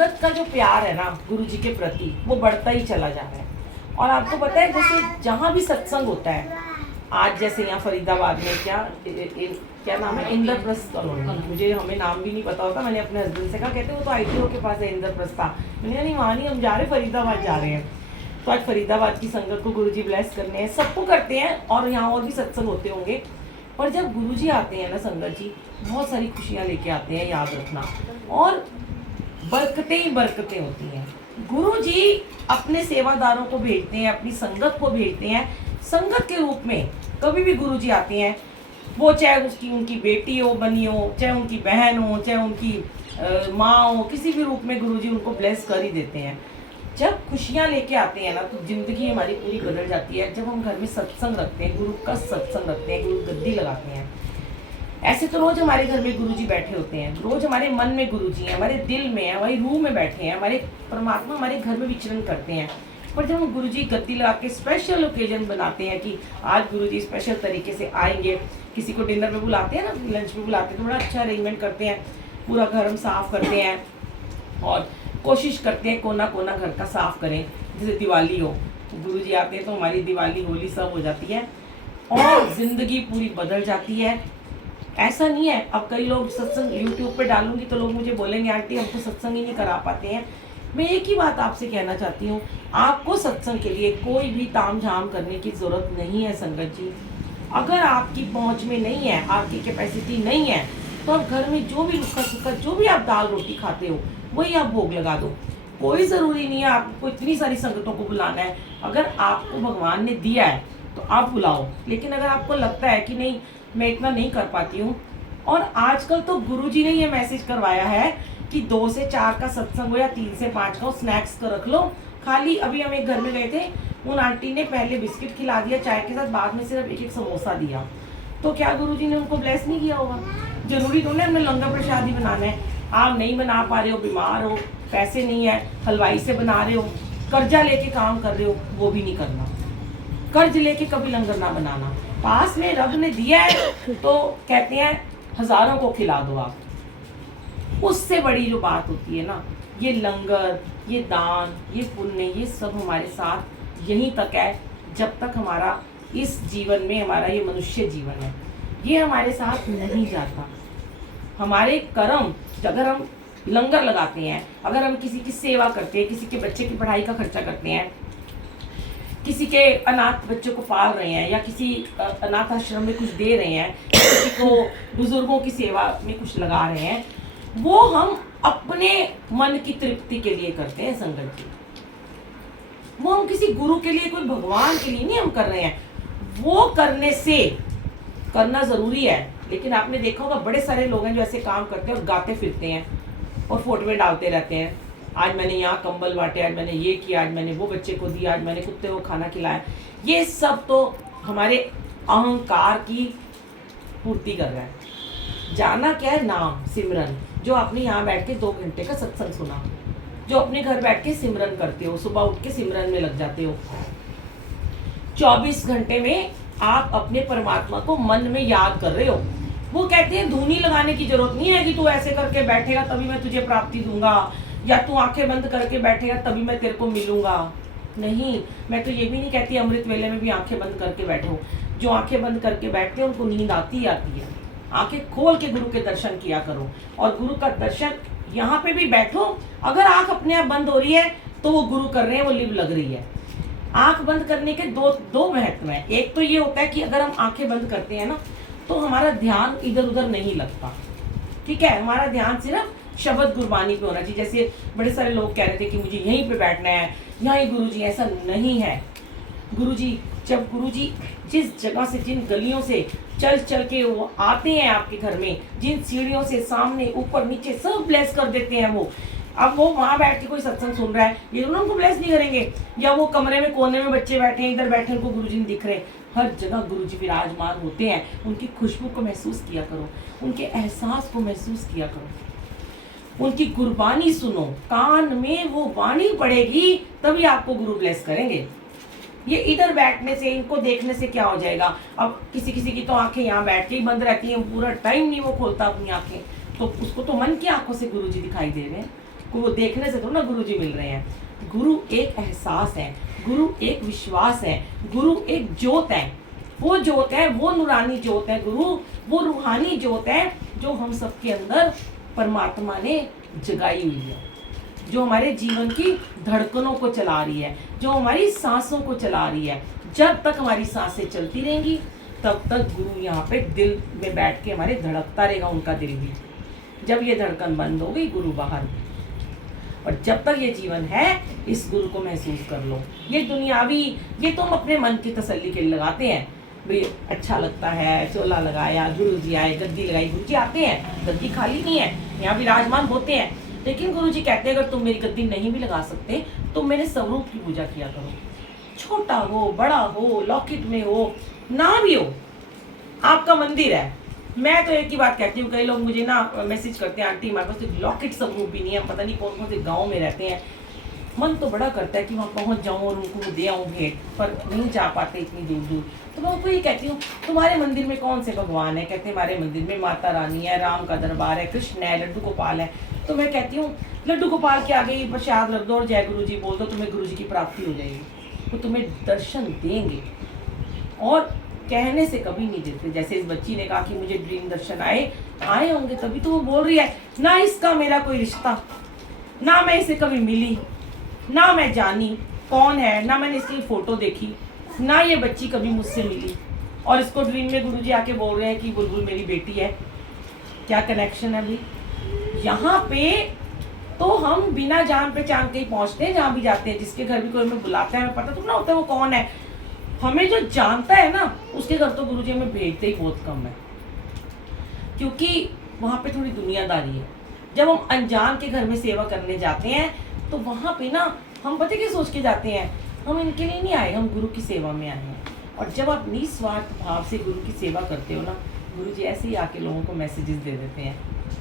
संगत का जो प्यार है ना गुरु जी के प्रति वो बढ़ता ही चला जा रहा है। और आपको पता है जैसे जहाँ भी सत्संग होता है, आज जैसे यहाँ फरीदाबाद में क्या नाम है, इंद्रप्रस्थ कॉलोनी, मुझे हमें नाम भी नहीं पता होता, मैंने अपने हस्बैंड से कहा, कहते वो तो ITO के पास है इंद्रप्रस्थ था, मैंने नहीं वहाँ नहीं, हम जा रहे फरीदाबाद जा रहे हैं। तो आज फरीदाबाद की संगत को गुरुजी ब्लेस करने हैं, सबको करते हैं और यहाँ और भी सत्संग होते होंगे। पर जब गुरुजी आते हैं ना संगत जी, बहुत सारी खुशियाँ लेके आते हैं, याद रखना, और बरकतें ही बरकतें होती हैं। गुरुजी अपने सेवादारों को भेजते हैं, अपनी संगत को भेजते हैं संगत के रूप में। कभी भी गुरुजी आते हैं, वो चाहे उसकी उनकी बेटी हो बनी हो, चाहे उनकी बहन हो, चाहे उनकी माँ हो, किसी भी रूप में गुरुजी उनको ब्लेस कर ही देते हैं। जब खुशियाँ लेके आते हैं ना तो जिंदगी हमारी पूरी बदल जाती है। जब हम घर में सत्संग रखते हैं, गुरु का सत्संग रखते हैं, गुरु गद्दी लगाते हैं, ऐसे तो रोज हमारे घर में गुरुजी बैठे होते हैं, रोज हमारे मन में गुरुजी हैं, हमारे दिल में, हमारी रूह में बैठे हैं, हमारे परमात्मा हमारे घर में विचरण करते हैं। पर जब हम गुरुजी गद्दी लगा के स्पेशल ओकेजन बनाते हैं कि आज गुरुजी स्पेशल तरीके से आएंगे, किसी को डिनर में बुलाते हैं ना, लंच में बुलाते हैं, तो बड़ा अच्छा अरेंजमेंट करते हैं, पूरा घर हम साफ करते हैं और कोशिश करते हैं कोना कोना घर का साफ करें। जैसे दिवाली हो, गुरुजी आते हैं तो हमारी दिवाली होली सब हो जाती है और जिंदगी पूरी बदल जाती है। ऐसा नहीं है, अब कई लोग सत्संग YouTube पे डालूंगी तो लोग मुझे बोलेंगे आंटी हम तो सत्संग ही नहीं करा पाते हैं। मैं एक ही बात आपसे कहना चाहती हूँ, आपको सत्संग के लिए कोई भी ताम झाम करने की जरूरत नहीं है संगत जी। अगर आपकी पहुँच में नहीं है, आपकी कैपेसिटी नहीं है, तो आप घर में जो भी रुखा सूखा जो भी आप दाल रोटी खाते हो वही आप भोग लगा दो। कोई ज़रूरी नहीं है आपको इतनी सारी संगतों को बुलाना है। अगर आपको भगवान ने दिया है तो आप बुलाओ, लेकिन अगर आपको लगता है कि नहीं मैं इतना नहीं कर पाती हूँ, और आजकल तो गुरुजी ने ये मैसेज करवाया है कि 2 से 4 का सत्संग हो या 3 से 5 का हो, स्नैक्स का रख लो खाली। अभी हम एक घर में गए थे, उन आंटी ने पहले बिस्किट खिला दिया चाय के साथ, बाद में सिर्फ एक समोसा दिया, तो क्या गुरुजी ने उनको ब्लेस नहीं किया होगा? जरूरी तो नहीं हमने लंगर प्रसाद ही बनाना है। आप नहीं बना पा रहे हो, बीमार हो, पैसे नहीं है, हलवाई से बना रहे हो, कर्जा लेके काम कर रहे हो, वो भी नहीं करना। कर्ज लेके कभी लंगर ना बनाना। पास में रब ने दिया है तो कहते हैं हजारों को खिला दो आप। उससे बड़ी जो बात होती है ना, ये लंगर, ये दान, ये पुण्य, ये सब हमारे साथ यहीं तक है जब तक हमारा इस जीवन में, हमारा ये मनुष्य जीवन है, ये हमारे साथ नहीं जाता। हमारे कर्म, अगर हम लंगर लगाते हैं, अगर हम किसी की सेवा करते हैं, किसी के बच्चे की पढ़ाई का खर्चा करते हैं, किसी के अनाथ बच्चों को पाल रहे हैं, या किसी अनाथ आश्रम में कुछ दे रहे हैं, किसी को बुजुर्गों की सेवा में कुछ लगा रहे हैं, वो हम अपने मन की तृप्ति के लिए करते हैं संगत जी। वो हम किसी गुरु के लिए, कोई भगवान के लिए नहीं हम कर रहे हैं। वो करने से करना जरूरी है, लेकिन आपने देखा होगा बड़े सारे लोग हैं जो ऐसे काम करते हैं और गाते फिरते हैं और फोटो में डालते रहते हैं, आज मैंने यहाँ कंबल बांटे, आज मैंने ये किया, आज मैंने वो बच्चे को दिया, आज मैंने कुत्ते को खाना खिलाया। ये सब तो हमारे अहंकार की पूर्ति कर रहा है। जाना क्या है? नाम सिमरन। जो आपने यहाँ बैठ के 2 घंटे का सत्संग सुना, जो अपने घर बैठ के सिमरन करते हो, सुबह उठ के सिमरन में लग जाते हो, 24 घंटे में आप अपने परमात्मा को मन में याद कर रहे हो। वो कहते हैं धूनी लगाने की जरूरत नहीं है कि तू ऐसे करके बैठेगा तभी मैं तुझे प्राप्ति दूंगा, या तू आंखें बंद करके बैठेगा तभी मैं तेरे को मिलूंगा। नहीं, मैं तो ये भी नहीं कहती अमृत वेले में भी आंखें बंद करके बैठो। जो आंखें बंद करके बैठते हैं उनको नींद आती है। आंखें खोल के गुरु के दर्शन किया करो, और गुरु का दर्शन यहाँ पे भी बैठो। अगर आंख अपने आप बंद हो रही है तो वो गुरु कर रहे हैं, वो लिव लग रही है। आंख बंद करने के दो महत्व हैं। एक तो ये होता है कि अगर हम आंखें बंद करते हैं ना तो हमारा ध्यान इधर उधर नहीं लगता, ठीक है, हमारा ध्यान सिर्फ शब्द गुरबानी पे होना चाहिए। जैसे बड़े सारे लोग कह रहे थे कि मुझे यहीं पे बैठना है, यहाँ गुरुजी, ऐसा नहीं है। गुरुजी, जब गुरुजी जिस जगह से, जिन गलियों से चल चल के वो आते हैं आपके घर में, जिन सीढ़ियों से सामने ऊपर नीचे सब ब्लेस कर देते हैं वो, अब वो वहाँ बैठ के कोई सत्संग सुन रहा है, ये तो उनको ब्लेस नहीं करेंगे। या वो कमरे में कोने में बच्चे बैठे हैं, इधर बैठे, उनको गुरुजी नहीं दिख रहे। हर जगह गुरुजी विराजमान होते हैं। उनकी खुशबू को महसूस किया करो, उनके एहसास को महसूस किया करो, उनकी गुरबानी सुनो, कान में वो वाणी पड़ेगी तभी आपको गुरु ब्लेस करेंगे। ये इधर बैठने से, इनको देखने से क्या हो जाएगा? अब किसी किसी की तो आंखें यहाँ बैठ के ही बंद रहती हैं, पूरा टाइम नहीं वो खोलता अपनी आंखें, तो उसको तो मन की आंखों से गुरुजी दिखाई दे रहे हैं। वो देखने से तो ना गुरु जी मिल रहे हैं। गुरु एक एहसास है, गुरु एक विश्वास है, गुरु एक ज्योत है। वो ज्योत है, वो नूरानी ज्योत है गुरु, वो रूहानी ज्योत है जो हम सबके अंदर परमात्मा ने जगाई हुई है, जो हमारे जीवन की धड़कनों को चला रही है, जो हमारी सांसों को चला रही है। जब तक हमारी सांसें चलती रहेंगी तब तक गुरु यहाँ पे दिल में बैठ के हमारे धड़कता रहेगा, उनका दिल भी। जब ये धड़कन बंद हो गई गुरु बाहर। और जब तक ये जीवन है इस गुरु को महसूस कर लो। ये दुनियावी, ये तो हम अपने मन की तसल्ली के लिए लगाते हैं भाई, अच्छा लगता है, चोला लगाया, गुरु जी आए, गद्दी लगाई, गुरु जी आते हैं, गद्दी खाली नहीं है, यहाँ विराजमान होते हैं। लेकिन गुरु जी कहते हैं अगर तुम मेरी गद्दी नहीं भी लगा सकते तो मेरे स्वरूप की पूजा किया करो। छोटा हो, बड़ा हो, लॉकेट में हो, ना भी हो, आपका मंदिर है। मैं तो एक ही बात कहती हूँ, कई लोग मुझे ना मैसेज करते हैं, आंटी हमारे पास तो लॉकेट स्वरूप भी नहीं है, पता नहीं कौन कौन से गाँव में रहते हैं। मन तो बड़ा करता है कि वहाँ पहुँच जाऊँ और उनको दे आऊँ भेंट, पर नहीं जा पाते इतनी दूर दूर। तो मैं उनको ये कहती हूँ तुम्हारे मंदिर में कौन से भगवान है? कहते हैं हमारे मंदिर में माता रानी है, राम का दरबार है, कृष्ण है, लड्डू गोपाल है। तो मैं कहती हूँ लड्डू गोपाल के आगे प्रसाद रख दो और जय गुरु जी बोल दो, तुम्हें गुरु जी की प्राप्ति हो जाएगी। वो तुम्हें दर्शन देंगे और कहने से कभी नहीं देते। जैसे इस बच्ची ने कहा कि मुझे ड्रीम दर्शन आए होंगे, तभी तो वो बोल रही है ना इसका मेरा कोई रिश्ता, ना मैं इसे कभी मिली, ना मैं जानी कौन है, ना मैंने इसकी फोटो देखी, ना ये बच्ची कभी मुझसे मिली, और इसको ड्रीम में गुरुजी आके बोल रहे हैं कि बुलबुल मेरी बेटी है। क्या कनेक्शन है भाई? यहाँ पे तो हम बिना जान पहचान के ही पहुँचते हैं जहाँ भी जाते हैं। जिसके घर भी कोई हमें बुलाता है, हमें पता तो ना होता है वो कौन है। हमें जो जानता है ना उसके घर तो गुरुजी हमें भेजते ही बहुत कम है, क्योंकि वहाँ पे थोड़ी दुनियादारी है। जब हम अनजान के घर में सेवा करने जाते हैं तो वहाँ पे ना हम पता क्या सोच के जाते हैं, हम इनके लिए नहीं आए, हम गुरु की सेवा में आए हैं। और जब आप निस्वार्थ भाव से गुरु की सेवा करते हो ना, गुरु जी ऐसे ही आके लोगों को मैसेजेस दे देते हैं।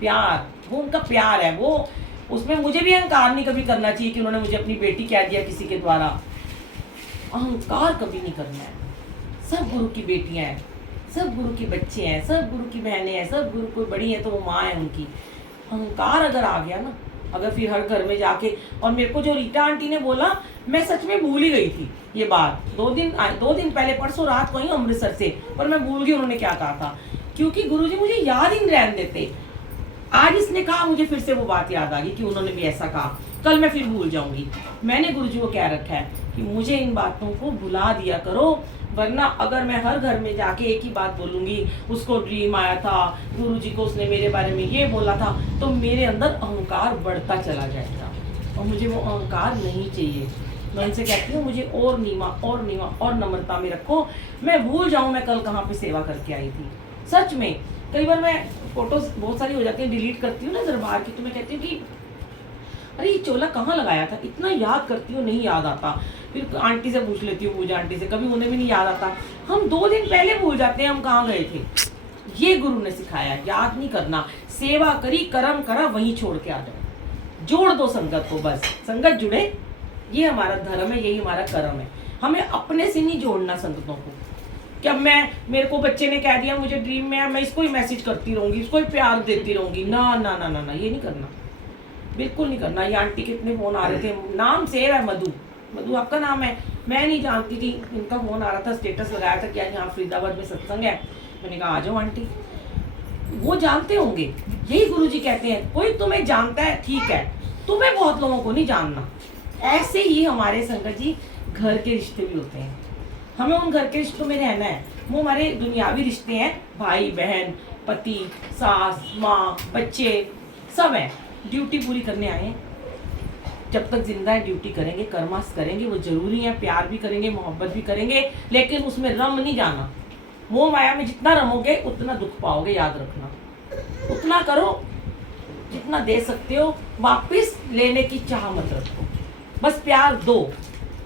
प्यार, वो उनका प्यार है, वो उसमें मुझे भी अहंकार नहीं कभी करना चाहिए कि उन्होंने मुझे अपनी बेटी कह दिया किसी के द्वारा। अहंकार कभी नहीं करना है। सब गुरु की बेटियां हैं, सब गुरु के बच्चे हैं, सब गुरु की बहनें हैं, सब गुरु कोई बड़ी है तो वो माँ है उनकी। अहंकार अगर आ गया ना, अगर फिर हर घर में जाके, और मेरे को जो रीटा आंटी ने बोला मैं सच में भूल ही गई थी ये बात। 2 दिन पहले, परसों रात को ही अमृतसर से, पर मैं भूल गई उन्होंने क्या कहा था, क्योंकि गुरुजी मुझे याद ही नहीं रहने देते। आज इसने कहा, मुझे फिर से वो बात याद आ गई कि उन्होंने भी ऐसा कहा, कल मैं फिर भूल जाऊंगी। मैंने गुरुजी को क्या रखा है कि मुझे इन बातों को भुला दिया करो, वरना अगर मैं हर घर में जाके एक ही बात बोलूंगी, उसको ड्रीम आया था, गुरुजी को उसने मेरे बारे में ये बोला था, तो मेरे अंदर अहंकार बढ़ता चला जाएगा और मुझे वो अहंकार नहीं चाहिए। मैं उनसे कहती हूँ मुझे और नीवा और नम्रता में रखो। मैं भूल जाऊँ मैं कल कहाँ पे सेवा करके आई थी। सच में कई बार मैं फोटोज बहुत सारी हो जाती हैं, डिलीट करती हूँ ना दरबार की, तो मैं कहती हूँ कि अरे ये चोला कहाँ लगाया था, इतना याद करती हूँ नहीं याद आता। फिर आंटी से पूछ लेती हूँ, पूजा आंटी से, कभी उन्हें भी नहीं याद आता। हम 2 दिन पहले भूल जाते हैं हम कहाँ गए थे। ये गुरु ने सिखाया, याद नहीं करना। सेवा करी, कर्म करा, वहीं छोड़ के आ जाओ। जोड़ दो संगत को, बस संगत जुड़े, ये हमारा धर्म है, यही हमारा कर्म है। हमें अपने से नहीं जोड़ना संगतों को। क्या मेरे को बच्चे ने कह दिया मुझे ड्रीम में, मैं इसको ही मैसेज करती रहूंगी, इसको ही प्यार देती रहूंगी, ना ना ना ना ना, ये नहीं करना, बिल्कुल नहीं करना। ये आंटी के इतने फोन आ रहे थे, नाम सेव है मधु आपका नाम है, मैं नहीं जानती थी, इनका फोन आ रहा था, स्टेटस लगाया था कि आज यहाँ फरीदाबाद में सत्संग है। मैंने कहा आ जाओ आंटी। वो जानते होंगे, यही गुरुजी कहते हैं, कोई तुम्हें जानता है ठीक है, तुम्हें बहुत लोगों को नहीं जानना। ऐसे ही हमारे संगत जी घर के रिश्ते भी होते हैं, हमें उन घर के रिश्तों में रहना है। वो हमारे दुनियावी रिश्ते हैं, भाई बहन, पति, सास, माँ, बच्चे, सब हैं। ड्यूटी पूरी करने आए हैं, जब तक जिंदा है ड्यूटी करेंगे, कर्मास करेंगे, वो जरूरी है। प्यार भी करेंगे, मोहब्बत भी करेंगे, लेकिन उसमें रम नहीं जाना। मोह माया में जितना रमोगे उतना दुख पाओगे, याद रखना। उतना करो जितना दे सकते हो, वापस लेने की चाह मत रखो, बस प्यार दो।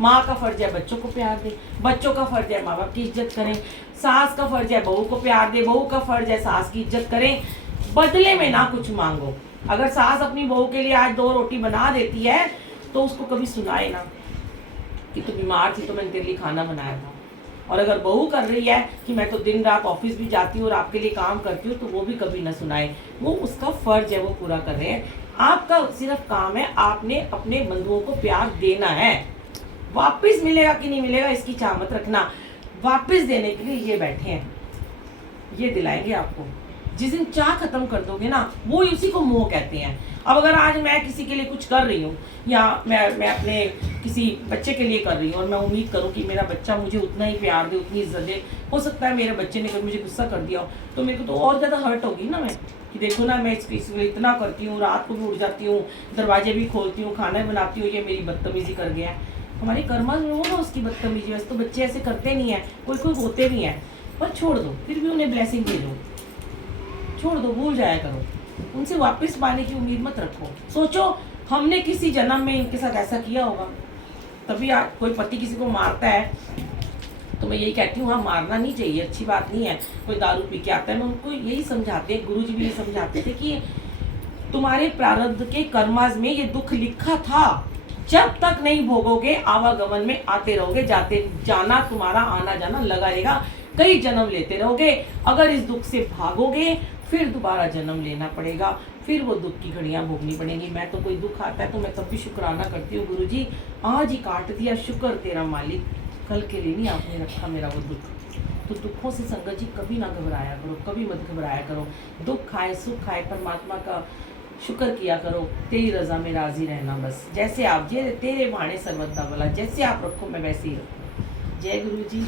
माँ का फर्ज है बच्चों को प्यार दे, बच्चों का फर्ज है माँ बाप की इज्जत करें, सास का फर्ज है बहू को प्यार दे, बहू का फर्ज है सास की इज्जत करें। बदले में ना कुछ मांगो। अगर सास अपनी बहू के लिए आज 2 रोटी बना देती है तो उसको कभी सुनाए ना कि तू बीमार थी तो मैंने तेरे लिए खाना बनाया था। और अगर बहू कर रही है कि मैं तो दिन रात ऑफिस भी जाती हूँ और आपके लिए काम करती हूँ, तो वो भी कभी ना सुनाए। वो उसका फर्ज है, वो पूरा कर रहे हैं। आपका सिर्फ काम है, आपने अपने बंधुओं को प्यार देना है। वापस मिलेगा कि नहीं मिलेगा इसकी चाह मत रखना, वापस देने के लिए ये बैठे हैं, ये दिलाएंगे आपको। जिस दिन चाह खत्म कर दोगे ना, वो उसी को मोह कहते हैं। अब अगर आज मैं किसी के लिए कुछ कर रही हूँ, या मैं अपने किसी बच्चे के लिए कर रही हूँ, और मैं उम्मीद करूँ कि मेरा बच्चा मुझे उतना ही प्यार दे, उतनी इज्जत दे, हो सकता है मेरे बच्चे ने कभी मुझे गुस्सा कर दिया हो, तो मेरे को तो और ज़्यादा हर्ट होगी ना मैं, कि देखो ना मैं इसके लिए इतना करती हूँ, रात को भी उठ जाती हूँ, दरवाजे भी खोलती हूँ, खाना बनाती हूँ, ये मेरी बदतमीजी कर गया है। हमारे कर्मा में होगा उसकी बदतमीजी, वैसे तो बच्चे ऐसे करते नहीं है, कोई कोई होते भी हैं, पर छोड़ दो, फिर भी उन्हें ब्लेसिंग भेजो, छोड़ दो, भूल जाया करो, उनसे वापस पाने की उम्मीद मत रखो। सोचो हमने किसी जन्म में इनके साथ ऐसा किया होगा, तभी आज कोई पति किसी को मारता है तो मैं यही कहती हूँ, हाँ मारना नहीं चाहिए, अच्छी बात नहीं है। कोई दारू पी के आता है, मैं उनको यही समझाते, गुरुजी भी यही समझाते थे कि तुम्हारे प्रारब्ध के कर्माज में ये दुख लिखा था, जब तक नहीं भोगोगे आवागमन में आते रहोगे, जाते जाना तुम्हारा आना जाना लगा रहेगा, कई जन्म लेते रहोगे। अगर इस दुख से भागोगे फिर दोबारा जन्म लेना पड़ेगा, फिर वो दुख की घड़ियां भोगनी पड़ेंगी। मैं तो कोई दुख आता है तो मैं तब भी शुक्राना करती हूँ, गुरुजी आज ही काट दिया, शुक्र तेरा मालिक, कल के लिए नहीं आपने रखा मेरा वो दुख। तो दुखों से संगत जी कभी ना घबराया करो, कभी मत घबराया करो। दुख आए सुख आए, परमात्मा का शुक्र किया करो, तेरी रजा में राजी रहना बस। जैसे आप, जे तेरे भाणे सर्वदा भला, जैसे आप रखो मैं वैसे ही रखूँ। जय गुरु जी।